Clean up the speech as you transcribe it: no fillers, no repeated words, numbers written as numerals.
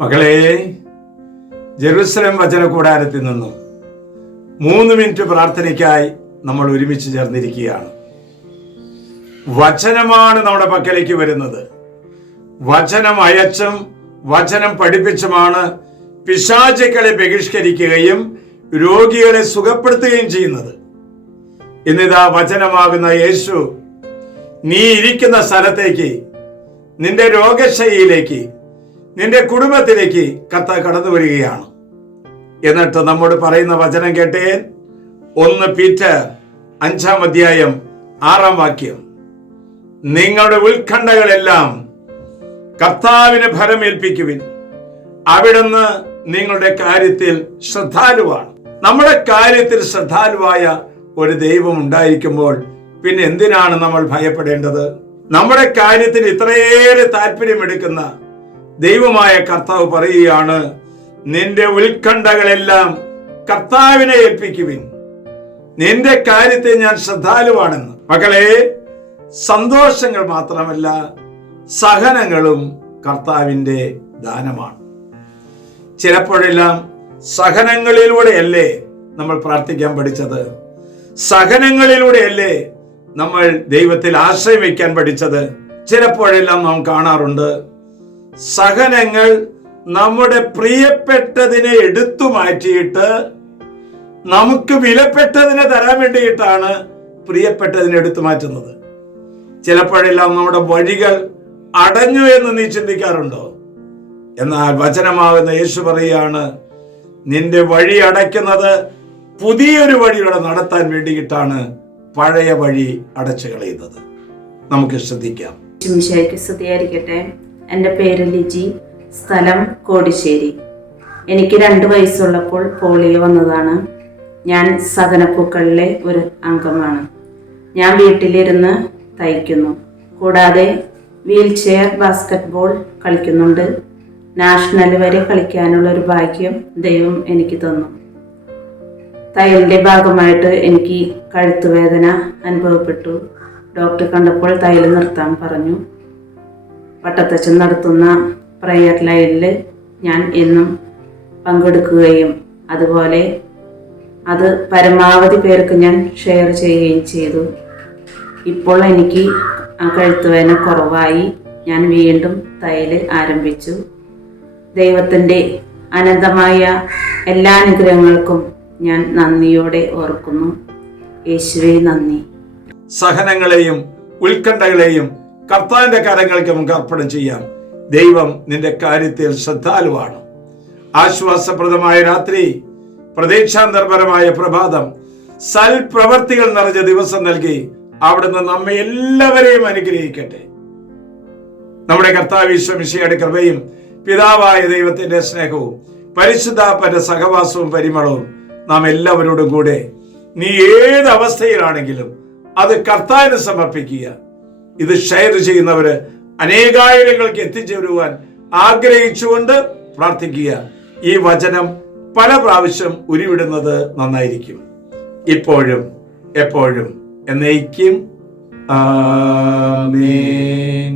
മകളെ, ജെറുസലേം വചന കൂടാരത്തിൽ നിന്നും 3 മിനിറ്റ് പ്രാർത്ഥനയ്ക്കായി നമ്മൾ ഒരുമിച്ച് ചേർന്നിരിക്കുകയാണ്. വചനമാണ് നമ്മുടെ പക്കലേക്ക് വരുന്നത്. വചനം അയച്ചും വചനം പഠിപ്പിച്ചുമാണ് പിശാചുക്കളെ ബഹിഷ്കരിക്കുകയും രോഗികളെ സുഖപ്പെടുത്തുകയും ചെയ്യുന്നത്. ഇന്നിതാ വചനമാകുന്ന യേശു നീ ഇരിക്കുന്ന സ്ഥലത്തേക്ക്, നിന്റെ രോഗശൈലിയിലേക്ക്, നിന്റെ കുടുംബത്തിലേക്ക് കടന്നു വരികയാണ്. എന്നിട്ട് നമ്മോട് പറയുന്ന വചനം കേട്ടേ. 1 പീറ്റർ 5-ാം അധ്യായം 6-ാം വാക്യം. നിങ്ങളുടെ ഉത്കണ്ഠകളെല്ലാം കർത്താവിന് ഭരമേൽപ്പിക്കുവിൻ, അവിടുന്ന് നിങ്ങളുടെ കാര്യത്തിൽ ശ്രദ്ധാലുവാണ്. നമ്മുടെ കാര്യത്തിൽ ശ്രദ്ധാലുവായ ഒരു ദൈവം ഉണ്ടായിരിക്കുമ്പോൾ പിന്നെ എന്തിനാണ് നമ്മൾ ഭയപ്പെടേണ്ടത്? നമ്മുടെ കാര്യത്തിൽ ഇത്രയേറെ താല്പര്യമെടുക്കുന്ന ദൈവമായ കർത്താവ് പറയുകയാണ്, നിന്റെ ഉത്കണ്ഠകളെല്ലാം കർത്താവിനെ ഏൽപ്പിക്കുവിൻ, നിന്റെ കാര്യത്തിൽ ഞാൻ ശ്രദ്ധാലുവാണെന്ന്. മക്കളെ, സന്തോഷങ്ങൾ മാത്രമല്ല, സഹനങ്ങളും കർത്താവിന്റെ ദാനമാണ്. ചിലപ്പോഴെല്ലാം സഹനങ്ങളിലൂടെയല്ലേ നമ്മൾ പ്രാർത്ഥിക്കാൻ പഠിച്ചത്? സഹനങ്ങളിലൂടെയല്ലേ നമ്മൾ ദൈവത്തിൽ ആശ്രയം വയ്ക്കാൻ പഠിച്ചത്? ചിലപ്പോഴെല്ലാം നാം കാണാറുണ്ട്, സഹനങ്ങൾ നമ്മുടെ പ്രിയപ്പെട്ടതിനെ എടുത്തു മാറ്റിയിട്ട് നമുക്ക് വിലപ്പെട്ടതിനെ തരാൻ വേണ്ടിയിട്ടാണ് പ്രിയപ്പെട്ടതിനെ എടുത്തു മാറ്റുന്നത്. ചിലപ്പോഴെല്ലാം നമ്മുടെ വഴികൾ അടഞ്ഞു എന്ന് നീ ചിന്തിക്കാറുണ്ടോ? എന്നാൽ വചനമാകുന്ന യേശു പറയുകയാണ്, നിന്റെ വഴി അടയ്ക്കുന്നത് പുതിയൊരു വഴിയുടെ നടത്താൻ വേണ്ടിയിട്ടാണ് പഴയ വഴി അടച്ചു കളയുന്നത്. നമുക്ക് ശ്രദ്ധിക്കാം. സ്തുതിയായിരിക്കട്ടെ. എൻ്റെ പേര് ലിജി, സ്ഥലം കോടിശ്ശേരി. എനിക്ക് 2 വയസ്സുള്ളപ്പോൾ പോളിയോ വന്നതാണ്. ഞാൻ സഹനപ്പൂക്കളിലെ ഒരു അംഗമാണ്. ഞാൻ വീട്ടിലിരുന്ന് തയ്ക്കുന്നു. കൂടാതെ വീൽ ചെയർ ബാസ്കറ്റ്ബോൾ കളിക്കുന്നുണ്ട്. നാഷണൽ വരെ കളിക്കാനുള്ള ഒരു ഭാഗ്യം ദൈവം എനിക്ക് തന്നു. തയ്യലിൻ്റെ ഭാഗമായിട്ട് എനിക്ക് കഴുത്തുവേദന അനുഭവപ്പെട്ടു. ഡോക്ടർ കണ്ടപ്പോൾ തയ്യൽ നിർത്താൻ പറഞ്ഞു. വട്ടത്തച്ഛൻ നടത്തുന്ന പ്രയർ ലൈനിൽ ഞാൻ എന്നും പങ്കെടുക്കുകയും അതുപോലെ അത് പരമാവധി പേർക്ക് ഞാൻ ഷെയർ ചെയ്യുകയും ചെയ്തു. ഇപ്പോൾ എനിക്ക് കഴുത്തുവേദന കുറവായി. ഞാൻ വീണ്ടും തയ്യൽ ആരംഭിച്ചു. ദൈവത്തിൻ്റെ അനന്തമായ എല്ലാ അനുഗ്രഹങ്ങൾക്കും ഞാൻ നന്ദിയോടെ ഓർക്കുന്നു. യേശുവേ നന്ദി. സഹനങ്ങളെയും ഉത്കണ്ഠകളെയും കർത്താവിന്റെ കരങ്ങൾക്ക് നമുക്ക് അർപ്പണം ചെയ്യാം. ദൈവം നിന്റെ കാര്യത്തിൽ ശ്രദ്ധാലുവാണ്. ആശ്വാസപ്രദമായ രാത്രി, പ്രതീക്ഷാന്തർപരമായ പ്രഭാതം, സൽപ്രവർത്തികൾ നിറഞ്ഞ ദിവസം നൽകി അവിടുന്ന് നമ്മെ എല്ലാവരെയും അനുഗ്രഹിക്കട്ടെ. നമ്മുടെ കർത്താവ് ഈശോ മിശിഹായുടെ കൃപയും പിതാവായ ദൈവത്തിന്റെ സ്നേഹവും പരിശുദ്ധാത്മാവിന്റെ സഹവാസവും പരിമളവും നാം എല്ലാവരോടും കൂടെ, നീ ഏത് അവസ്ഥയിലാണെങ്കിലും അത് കർത്താവിന് സമർപ്പിക്കുക. ഇത് ഷെയർ ചെയ്യുന്നവര് അനേകായിരങ്ങൾക്ക് എത്തിച്ചേരുവാൻ ആഗ്രഹിച്ചുകൊണ്ട് പ്രാർത്ഥിക്കുക. ഈ വചനം പല പ്രാവശ്യം ഉരുവിടുന്നത് നന്നായിരിക്കും. ഇപ്പോഴും എപ്പോഴും എന്നേക്കും ആമേൻ.